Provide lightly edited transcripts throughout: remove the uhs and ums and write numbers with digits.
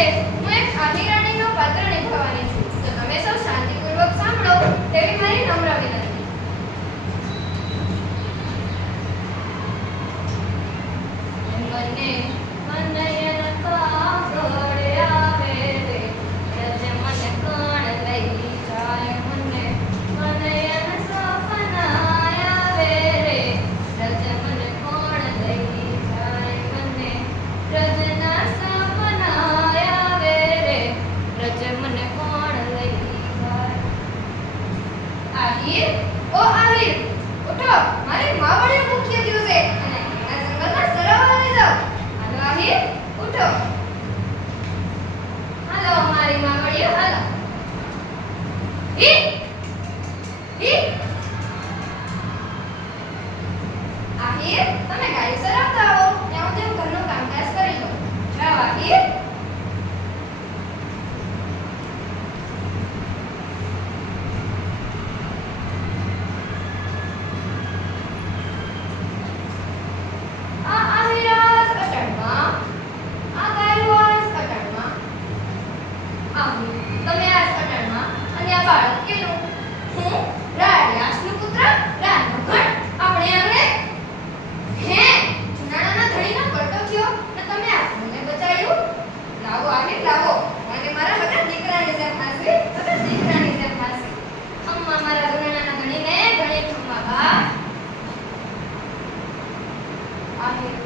આજે હું એક આહિરાણીનો પાત્ર નિભાવવાની છું. તો તમે સૌ શાંતિપૂર્વક સાંભળો તેવી મારી નમ્ર વિનંતી. મને મનયન કાગળ આવે રે, રજ મન કાણ લઈ જાય. મને મનયન સપના આવે રે, રજ મન કાણ લઈ જાય. મને રજના સપના આવે રે, રજ મન કાણ લઈ જાય. આહિર, ઓ આહિર, ઉઠો, મારી માવડીઓ મુખ્ય દિવસે અને આ જંગલમાં સરોવર લઈ જાઓ. હાલો આહિર, ઉઠો. હાલો મારી માવડીઓ, હાલો. હી હી. આહિર, તમે ગાય ચરાવતા હો ત્યાં સુધી હું ઘરનું કામકાજ કરી લઉં. જાઓ આહિર. આ આહિરાજ અટણમાં, આ ગાયવાસ અટણમાં. આહિર, તમે આ અટણમાં અને આ બાળક કેનું? હું રાળિયાસનો પુત્ર રાનોઘણ આપણે આંગણે. હે, જુનાણાના ધણીનો કરતો થયો ને તમે આપણને બચાવ્યું. લાવો આહિર, લાવો. મને મારા હગા દીકરાની જેમ હાંસવી, હગા દીકરાની જેમ હાંસવી. અમ્મા મારા જુનાણાના ધણીને ઘણી ખમ્મા બા. આહિર,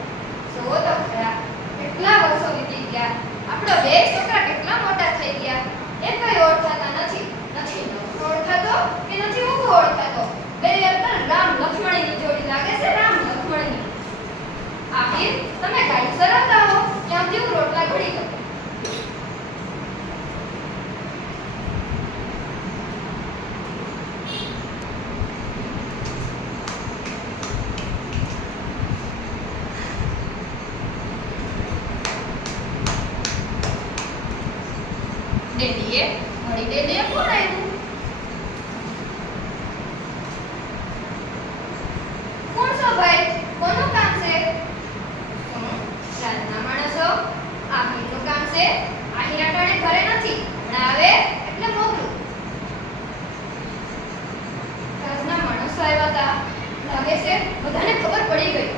જુઓ તો ખરા, કેટલા વર્ષો વીતી ગયા. આપણો બે છોકરા કેટલા મોટા થઈ ગયા. એકેય ઓળખાતા નથી. નથી નવરો ઓળખાતો કે નથી ઊભો ઓળખાતો. બે એકદમ રામ લક્ષ્મણીની જોડી લાગે છે, રામ લક્ષ્મણની. આહિર, તમે ગાય ચરાવતા હો ત્યાં સુધી હું રોટલા ઘડી લઉં. ડેડીએ, વળી ડેડીએ કોણ આવ્યું? કોણ છો ભાઈ? કોનું કામ છે? શું? રાતના માણસો? આહિરનું કામ છે? આહિર અટાણે ઘરે નથી. હમણાં આવે એટલે મોકલું. રાતના માણસો આવ્યા હતા. લાગે છે બધાને ખબર પડી ગઈ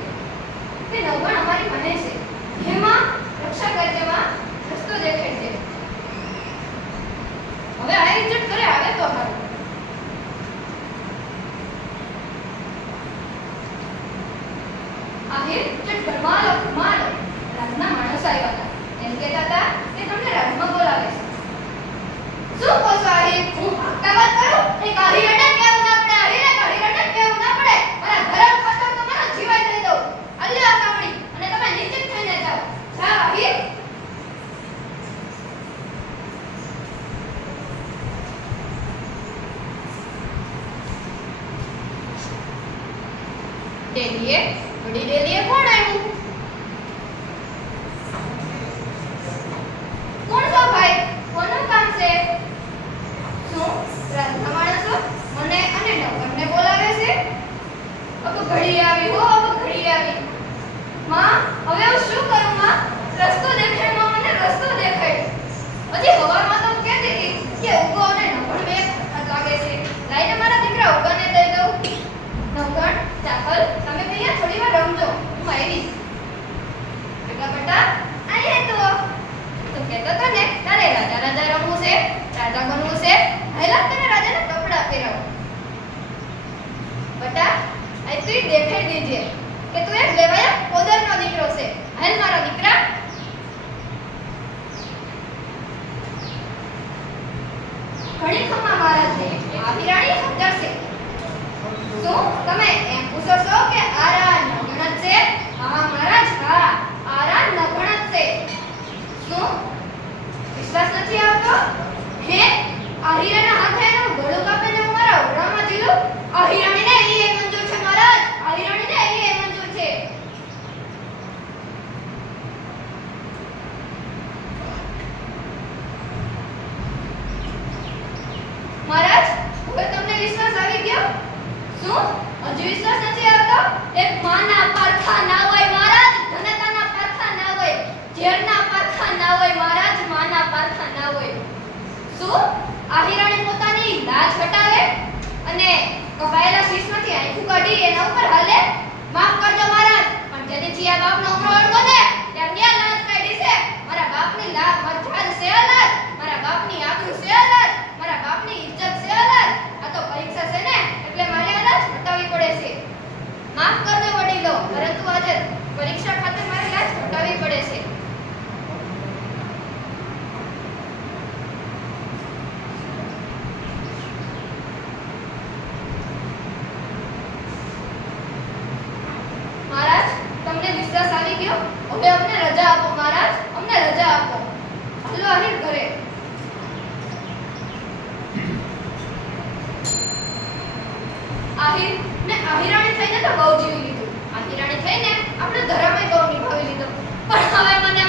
કે નવગણ અમારી મને છે. હેમાં રક્ષા કરજેમાં રસ્તો દેખાય છે. હવે આ ઇજ્જત કરે આવે તો હારું. આહિર, ચટ મારો મારો. રાજના માણસ આવ્યા હતા. એમ કહેતા હતા કે તમને રાજમાં બોલાવે છે. શું કહો છો આહિર? હું હક્કા વાત કરું? એક આહિર અટક કેવું ના પડે. આહિર એક આહિર અટક કેવું ના પડે. મારા ધર્મ ખાતર તમારો જીવાય દઈ દઉં. અલ્યા કામડી અને તમે નિશ્ચિત થઈને જાઓ. જાઓ આહિર. ડેડીએ, વળી ડેડીએ કોણ આવ્યું? કોણ છો ભાઈ? કોનું કામ છે? શું? રાતના માણસો મને અને નવગણને બોલાવે છે? અબ ઘડી આવી હો, અબ ઘડી આવી. માં, હવે હું શું કરું માં? રસ્તો દેખાય માં, મને રસ્તો દેખાય. હજી હવારમાં તો કહેતી હતી કે ઉગો અને નવગણ બે વખત લાગે છે. લાઈને મારા દીકરા ઉગાને દઈ દઉં. નવગણ, ચાકલ, તમે અહીંયા થોડી વાર રમજો. હું આવી. બેટા બેટા, અહીં તો તું કહેતો હતો ને તારે રાજા રાજા રમવું છે, રાજા બનવું છે. હાલા તને રાજાના કપડાં પહેરાવો. બેટા, આ તું દેખાઈ દીજે કે તું એક લેવાયા પોદરનો દીકરો છે. હાલ મારા દીકરા. ઘણી ખમ્મા મારા છે. આહિરાણી હજાર છે. શું તમે એમ પૂછો છો કે આરા નગણ જ છે? હા મહારાજ, હા, આરા નગણ જ છે. શું વિશ્વાસ નથી આવતો? હે, આહિરાના હાથે એનું ગળું કાપીને હું મારા ઓરડામાં ઝીલું? આહિરાણીને એ મંજૂર છે મહારાજ, આહિરાણીને એ મંજૂર છે. મહારાજ, હવે તમે શું આહિરાણી પોતાની લાજ હટાવે અને કપાયેલા શીશમાંથી આંખું કાઢી એના ઉપર હાલે? માફ કરજો મહારાજ, પણ જેથી આ બાપનો ઉમરો અડગો ને ત્યાં લાજ કાઢી છે. મારા બાપની લાજ મરજાદ છે લાજ, મારા બાપની આબરૂ છે લાજ, મારા બાપની ઇજ્જત છે લાજ. આ તો પરીક્ષા છે ને એટલે મારે આ લાજ હટાવવી પડે છે. માફ કરજો વડીલો, પરંતુ આજે પરીક્ષા ખાતે મારે લાજ હટાવવી પડે છે. મહારાજ, તમને વિશ્વાસ આવી ગયો? હવે અમને રજા આપો મહારાજ, અમને રજા આપો. હાલો આહિર ઘરે. આહિર ને આહિરાણી થઈને તો બહુ જીવી લીધું. આહિરાણી થઈને આપણે ધરામે બહુ નિભાવી લીધો, પણ હવે મને